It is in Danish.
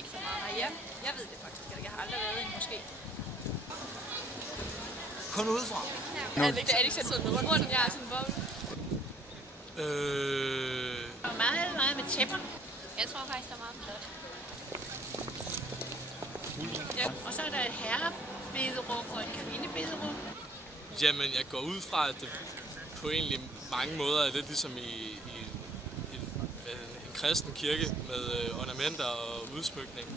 ikke så meget herhjemme. Jeg ved det faktisk ikke. Jeg har aldrig været i en moské. Kun udefra? Er det ikke sådan noget rundt? Ja, sådan en boble. Og meget med tæpper. Jeg tror faktisk, der er meget flot. Ja, og så er der et herrebederum og et kvindebederum. Jamen, jeg går ud fra, at det på egentlig mange måder er lidt ligesom i en kristen kirke med ornamenter og udsmykning.